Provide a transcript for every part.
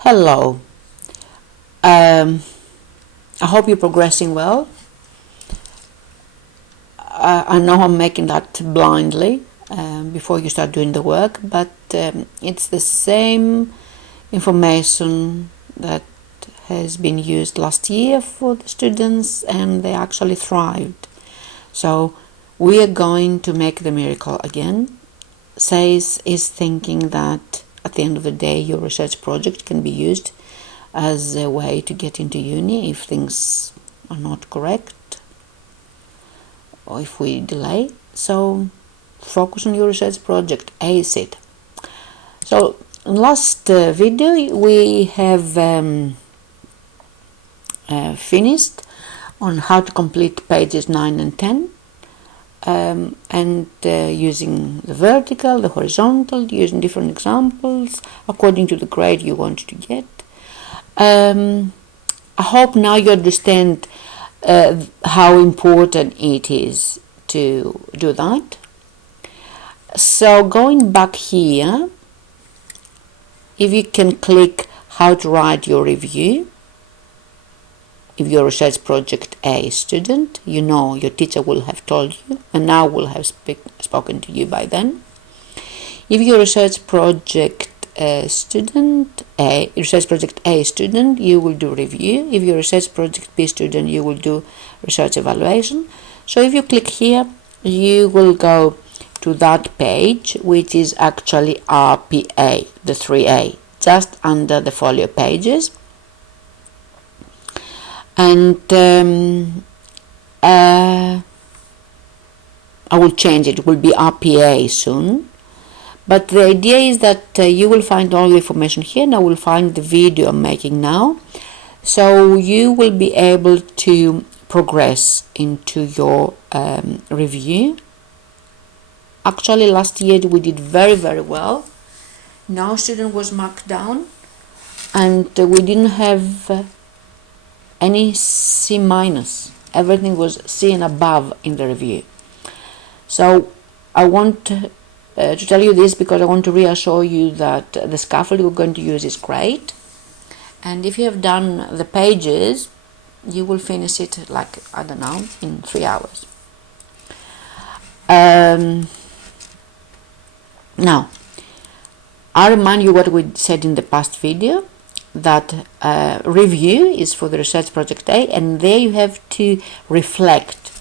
Hello. I hope you're progressing well. I know I'm making that blindly before you start doing the work, but it's the same information that has been used last year for the students, and they actually thrived. So we are going to make the miracle again. SAYS is thinking that at the end of the day your research project can be used as a way to get into uni if things are not correct or if we delay. So focus on your research project, ace it. So in last video we have finished on how to complete pages 9 and 10 and using the vertical, the horizontal, using different examples according to the grade you want to get. I hope now you understand how important it is to do that. So going back here, if you can click how to write your review, if you're a research project A student, you know your teacher will have told you and now will have spoken to you by then. If you're a research project student A, research project A student, you will do review. If you're a research project B student, you will do research evaluation. So if you click here, you will go to that page, which is actually RPA, the 3A, just under the folio pages. And I will change it. It will be RPA soon. But the idea is that you will find all the information here, and I will find the video I'm making now. So you will be able to progress into your review. Actually, last year we did very, very well. No student was marked down, and we didn't have any C minus. Everything was C and above in the review. So I want to tell you this because I want to reassure you that the scaffold we're going to use is great, and if you have done the pages you will finish it like, I don't know, in 3 hours. Now I remind you what we said in the past video, that review is for the research project A, and there you have to reflect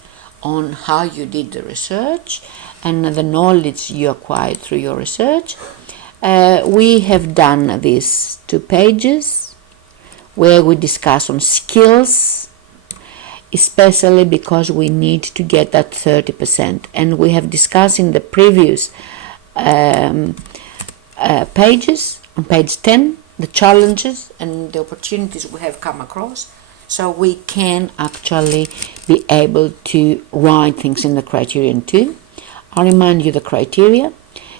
on how you did the research and the knowledge you acquired through your research. We have done these 2 pages where we discuss on skills, especially because we need to get that 30%, and we have discussed in the previous pages, on page 10, the challenges and the opportunities we have come across, so we can actually be able to write things in the criterion 2. I'll remind you the criteria.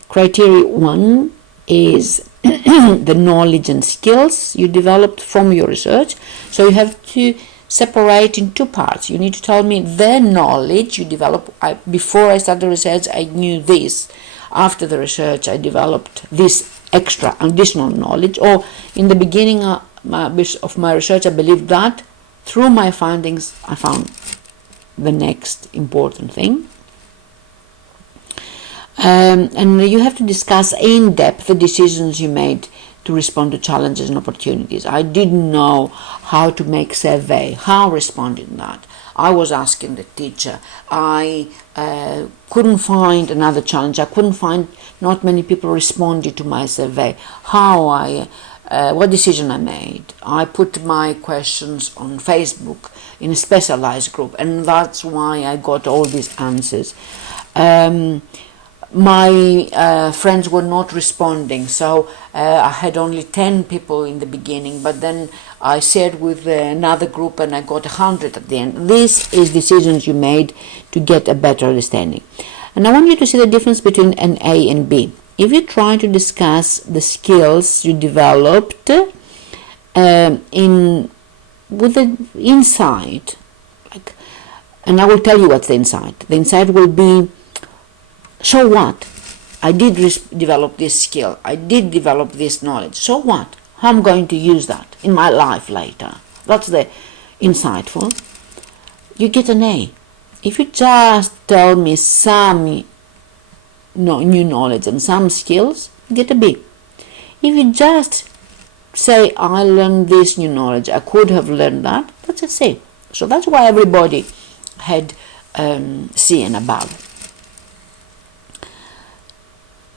Criteria 1 is the knowledge and skills you developed from your research. So you have to separate in 2 parts. You need to tell me the knowledge you developed. Before I started research, I knew this. After the research, I developed this extra additional knowledge, or in the beginning of my research I believed that. Through my findings I found the next important thing. And you have to discuss in depth the decisions you made to respond to challenges and opportunities. I didn't know how to make survey, how respond in that. I was asking the teacher. I couldn't find another challenge. I couldn't find, not many people responded to my survey. What decision I made? I put my questions on Facebook in a specialized group, and that's why I got all these answers. My friends were not responding, so I had only 10 people in the beginning, but then I shared with another group and I got 100 at the end. This is decisions you made to get a better understanding. And I want you to see the difference between an A and B. If you try to discuss the skills you developed with the insight, and I will tell you what's the insight. The insight will be, so what? I did develop this skill. I did develop this knowledge. So what? How I'm going to use that in my life later. That's the insightful. You get an A. If you just tell me some new knowledge and some skills, you get a B. If you just say, I learned this new knowledge, I could have learned that, that's a C. So that's why everybody had C and above.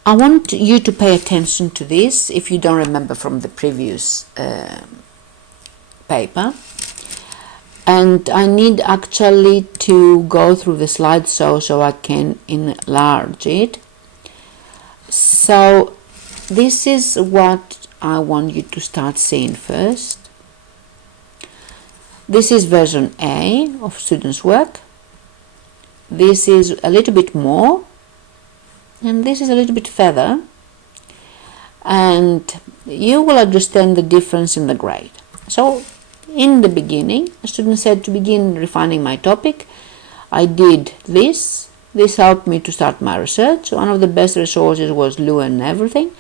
I want you to pay attention to this if you don't remember from the previous paper. And I need actually to go through the slideshow so I can enlarge it. So this is what I want you to start seeing first. This is version A of students' work. This is a little bit more, and this is a little bit further, and you will understand the difference in the grade. So in the beginning, a student said to begin refining my topic. I did this. This helped me to start my research. One of the best resources was Lou and Everything,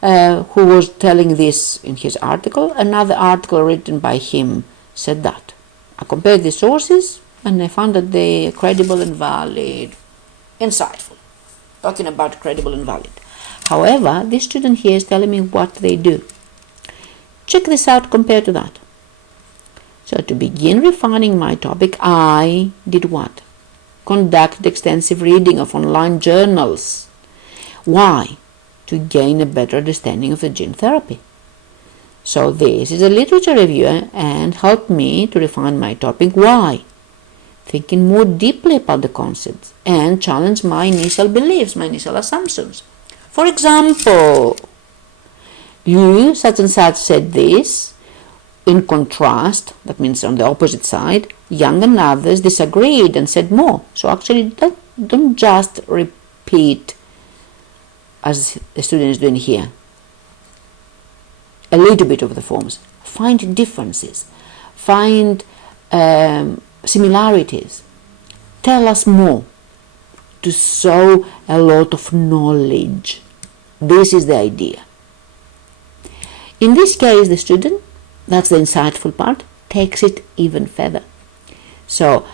who was telling this in his article. Another article written by him said that. I compared the sources and I found that they are credible and valid. Insightful. Talking about credible and valid. However, this student here is telling me what they do. Check this out compared to that. So to begin refining my topic, I did what? Conducted extensive reading of online journals. Why? To gain a better understanding of the gene therapy. So this is a literature review and helped me to refine my topic. Why? Thinking more deeply about the concepts and challenge my initial beliefs, my initial assumptions. For example, you such and such said this. In contrast, that means on the opposite side, Young and others disagreed and said more. So actually don't just repeat as the student is doing here. A little bit of the forms. Find differences. Find similarities. Tell us more. To show a lot of knowledge. This is the idea. In this case, the student, that's the insightful part, takes it even further. So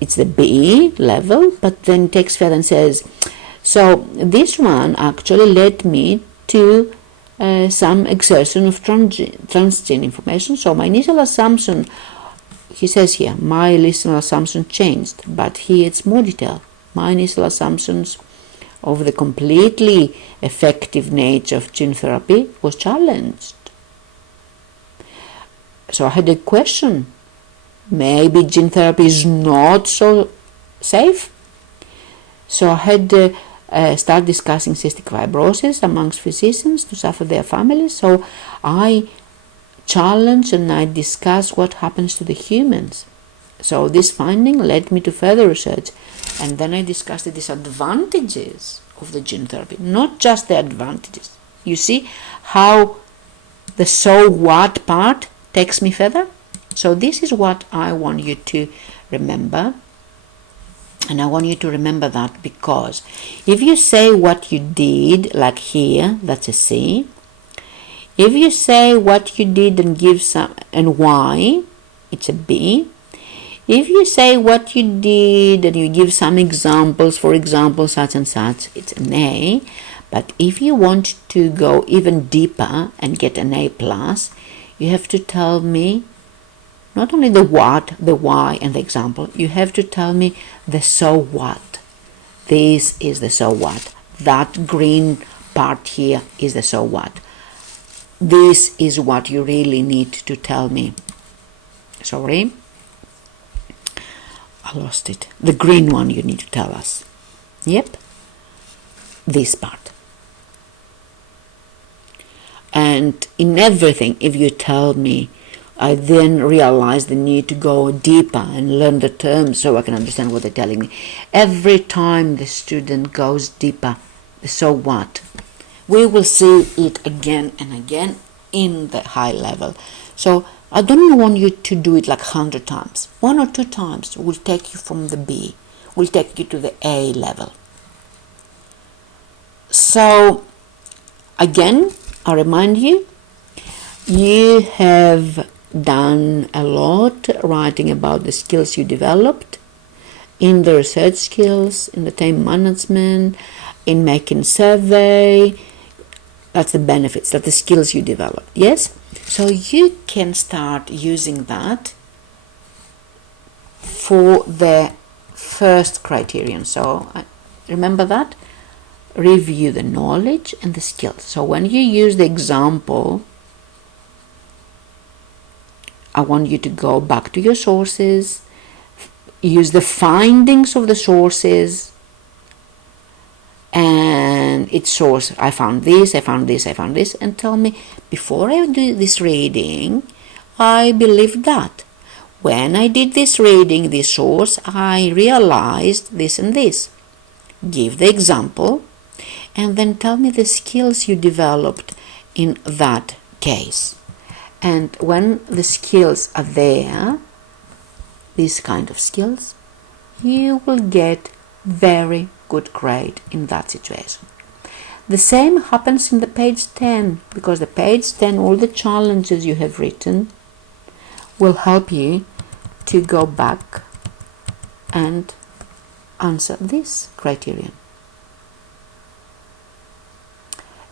it's the B level, but then takes further and says, so this one actually led me to some exertion of transgene information. So my initial assumption, he says here, my initial assumption changed, but here it's more detail. My initial assumptions of the completely effective nature of gene therapy was challenged. So I had a question. Maybe gene therapy is not so safe? So I had to start discussing cystic fibrosis amongst physicians to suffer their families. So I challenge and I discuss what happens to the humans. So this finding led me to further research, and then I discussed the disadvantages of the gene therapy, not just the advantages. You see how the so what part takes me further? So this is what I want you to remember. And I want you to remember that because if you say what you did, like here, that's a C. If you say what you did and give some and why, it's a B. If you say what you did and you give some examples, for example, such and such, it's an A. But if you want to go even deeper and get an A+, you have to tell me not only the what, the why, and the example, you have to tell me the so what. This is the so what. That green part here is the so what. This is what you really need to tell me. Sorry, I lost it. The green one you need to tell us. Yep, this part. And in everything, if you tell me, I then realize the need to go deeper and learn the terms so I can understand what they're telling me. Every time the student goes deeper, so what? We will see it again and again in the high level. So I don't want you to do it like 100 times. 1 or 2 times will take you from the B, will take you to the A level. So again, I remind you, you have done a lot writing about the skills you developed in the research skills, in the time management, in making survey. That's the benefits, that's the skills you developed. Yes? So you can start using that for the first criterion. So remember that? Review the knowledge and the skills. So when you use the example, I want you to go back to your sources, use the findings of the sources, and its source, I found this, I found this, I found this, and tell me, before I do this reading, I believed that. When I did this reading, this source, I realized this and this. Give the example, and then tell me the skills you developed in that case. And when the skills are there, these kind of skills, you will get very good grade in that situation. The same happens in the page 10, because the page 10, all the challenges you have written will help you to go back and answer this criterion.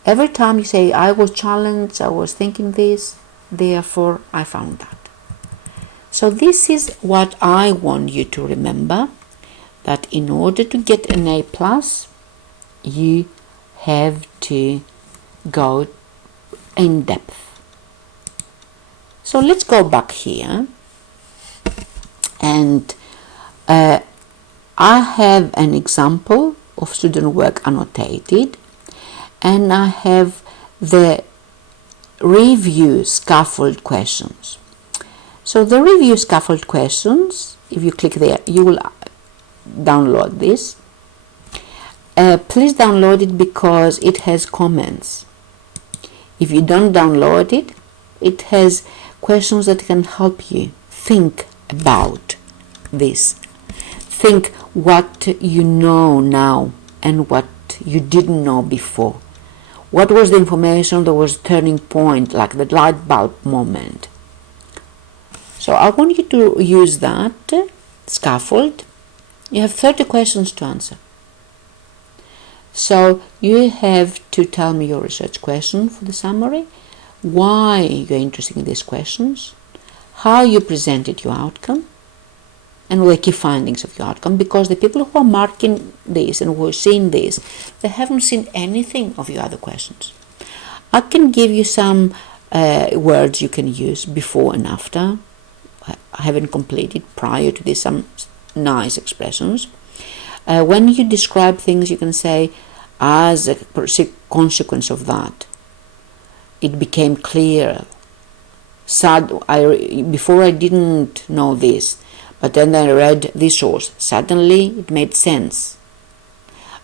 Every time you say, I was challenged, I was thinking this, therefore I found that. So this is what I want you to remember, that in order to get an A+, you have to go in depth. So let's go back here, and I have an example of student work annotated, and I have the review scaffold questions. So the review scaffold questions, if you click there, you will download this. Please download it because it has comments. If you don't download it, it has questions that can help you think about this. Think what you know now and what you didn't know before. What was the information that was turning point, like the light bulb moment? So I want you to use that scaffold. You have 30 questions to answer. So you have to tell me your research question for the summary, why you're interested in these questions, how you presented your outcome, and the key findings of your outcome, because the people who are marking this and who are seeing this, they haven't seen anything of your other questions. I can give you some words you can use before and after. I haven't completed prior to this some nice expressions. When you describe things, you can say, as a consequence of that, it became clear. Before I didn't know this, but then I read this source. Suddenly it made sense.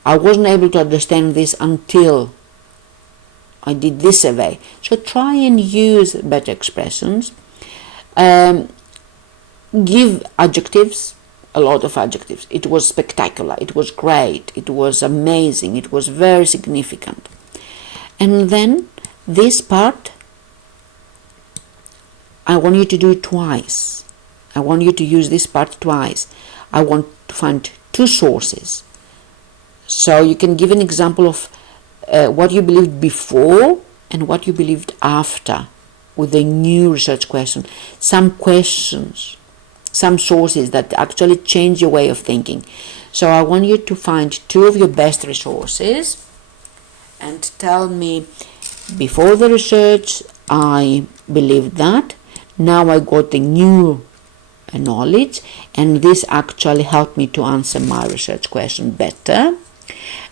I wasn't able to understand this until I did this survey. So try and use better expressions. Give adjectives, a lot of adjectives. It was spectacular, it was great, it was amazing, it was very significant. And then this part, I want you to do it twice. I want you to use this part twice. I want to find two sources. So you can give an example of what you believed before and what you believed after with a new research question. Some questions, some sources that actually change your way of thinking. So I want you to find two of your best resources and tell me, before the research I believed that, now I got the new knowledge, and this actually helped me to answer my research question better.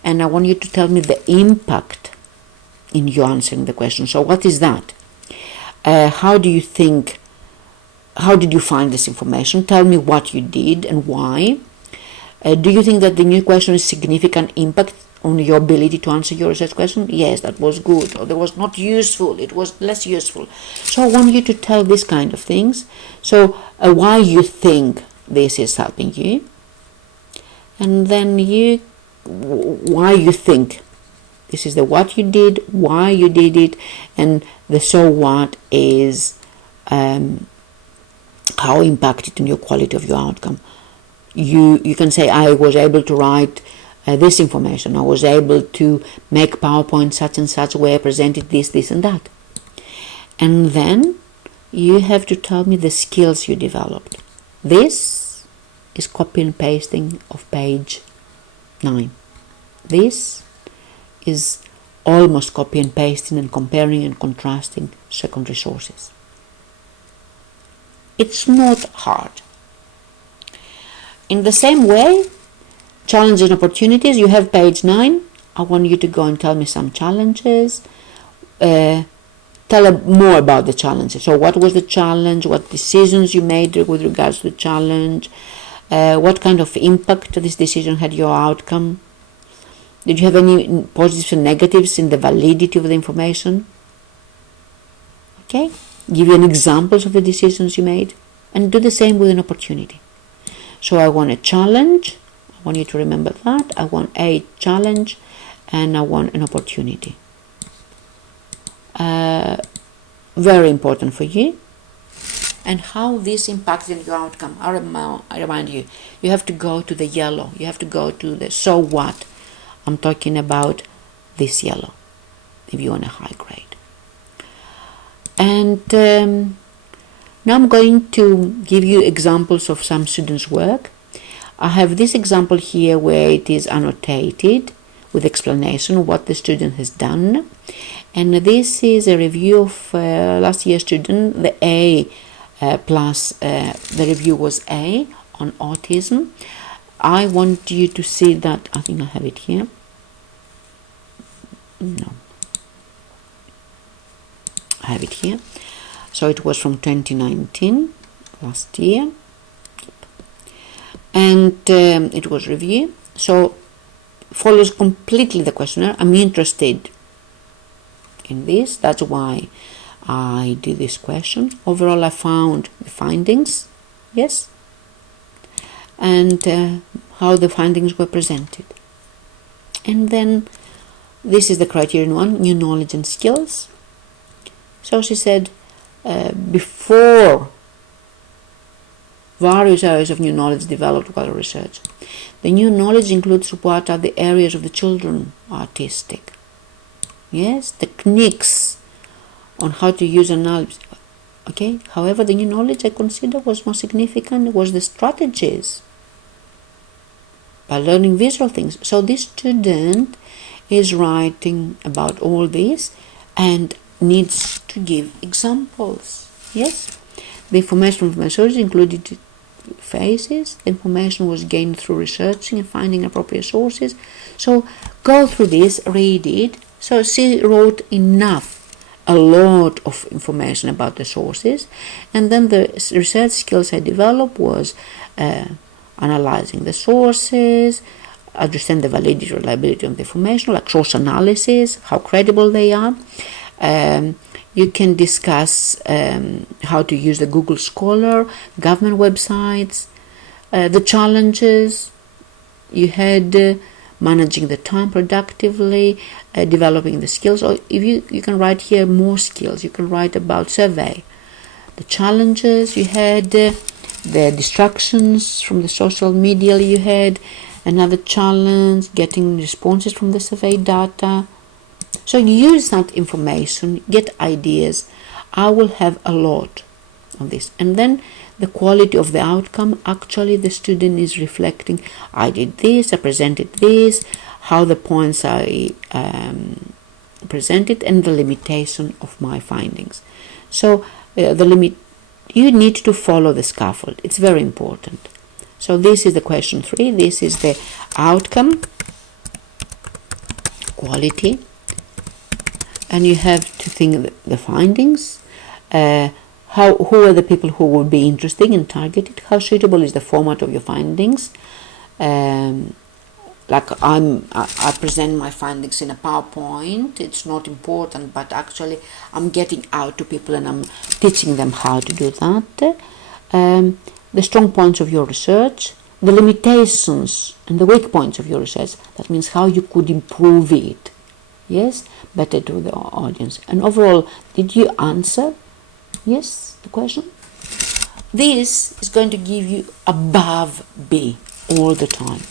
And I want you to tell me the impact in you answering the question. So what is that? How do you think, how did you find this information? Tell me what you did and why. Do you think that the new question is significant impact on your ability to answer your research question? Yes, that was good. Or that was not useful, it was less useful. So I want you to tell this kind of things. So why you think this is helping you, and then why you think This is the what you did, why you did it, and the so what is how impacted on your quality of your outcome. You can say, I was able to write this information, I was able to make PowerPoint such and such way, I presented this, this and that. And then you have to tell me the skills you developed. This is copy and pasting of page 9. This is almost copy and pasting and comparing and contrasting secondary sources. It's not hard. In the same way, challenges and opportunities, you have page 9. I want you to go and tell me some challenges. Tell more about the challenges. So what was the challenge? What decisions you made with regards to the challenge? What kind of impact this decision had your outcome? Did you have any positives and negatives in the validity of the information? Okay? Give you an examples of the decisions you made, and do the same with an opportunity. So I want a challenge. I want you to remember that. I want a challenge, and I want an opportunity. Very important for you. And how this impacted your outcome. I remind you, you have to go to the yellow. You have to go to the so what. I'm talking about this yellow, if you want a high grade. And now I'm going to give you examples of some students' work. I have this example here where it is annotated with explanation of what the student has done. And this is a review of last year's student, the A plus, the review was A on autism. I want you to see that, I think I have it here. No. I have it here. So it was from 2019, last year. And it was review. So follows completely the questionnaire. I'm interested in this. That's why I did this question. Overall, I found the findings. Yes. And how the findings were presented. And then this is the criterion 1, new knowledge and skills. So she said, before various areas of new knowledge developed while research. The new knowledge includes what are the areas of the children autistic. Yes, techniques on how to use analysis. Okay, however, the new knowledge I consider was more significant was the strategies by learning visual things. So this student is writing about all this and needs to give examples. Yes, the information from my sources included phases. The information was gained through researching and finding appropriate sources. So go through this, read it. So she wrote a lot of information about the sources, and then the research skills I developed was analyzing the sources, understand the validity, reliability of the information, like source analysis, how credible they are. You can discuss how to use the Google Scholar, government websites, the challenges you had, managing the time productively, developing the skills. Or if you can write here more skills, you can write about survey, the challenges you had, the distractions from the social media you had, another challenge, getting responses from the survey data. So use that information, get ideas. I will have a lot of this. And then the quality of the outcome, actually the student is reflecting, I did this, I presented this, how the points I presented, and the limitation of my findings. So you need to follow the scaffold. It's very important. So this is the question 3. This is the outcome, quality, and you have to think the findings. Who are the people who would be interested and targeted? How suitable is the format of your findings? Like I present my findings in a PowerPoint. It's not important, but actually I'm getting out to people and I'm teaching them how to do that. The strong points of your research, the limitations and the weak points of your research. That means how you could improve it. Yes, better to the audience. And overall, did you answer? Yes, the question? This is going to give you above B all the time.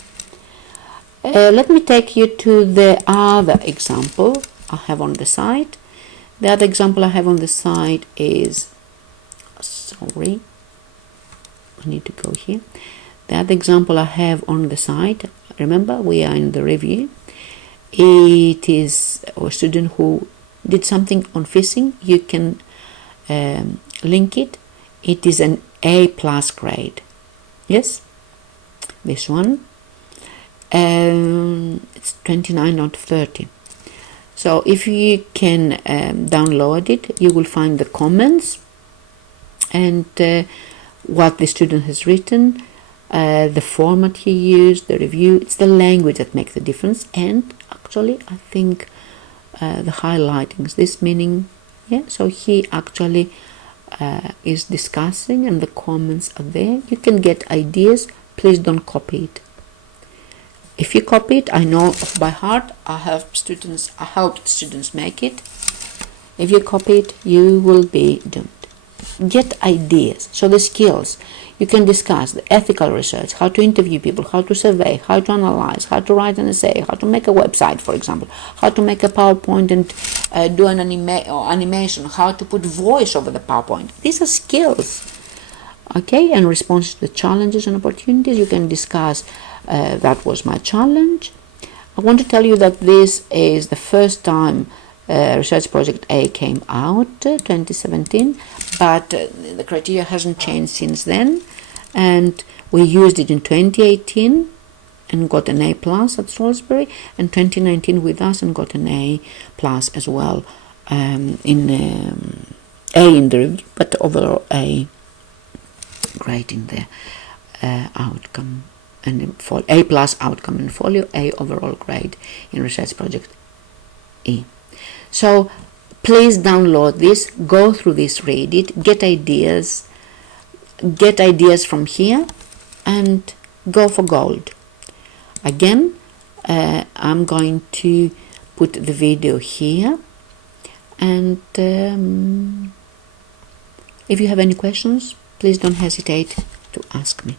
Let me take you to the other example I have on the side. The other example I have on the side is, sorry, I need to go here. The other example I have on the side, remember we are in the review. It is a student who did something on phishing. You can link it. It is an A+ grade. Yes, this one. It's 29 out of 30. So if you can download it, you will find the comments and what the student has written, the format he used, the review. It's the language that makes the difference. And actually, I think the highlightings, this meaning, yeah. So he actually is discussing, and the comments are there. You can get ideas. Please don't copy it. If you copy it, I know by heart. I help students make it. If you copy it, you will be doomed. Get ideas. So the skills, you can discuss the ethical research, how to interview people, how to survey, how to analyze, how to write an essay, how to make a website, for example, how to make a PowerPoint and do an animation, how to put voice over the PowerPoint. These are skills. Okay, and response to the challenges and opportunities. You can discuss that was my challenge. I want to tell you that this is the first time Research Project A came out, 2017, but the criteria hasn't changed since then, and we used it in 2018 and got an A+ at Salisbury, and 2019 with us and got an A+ as well, in A in the review, but overall A grade in the outcome and A+ outcome in folio, A overall grade in Research Project E. So please download this, go through this, read it, get ideas from here, and go for gold. Again, I'm going to put the video here, and if you have any questions, please don't hesitate to ask me.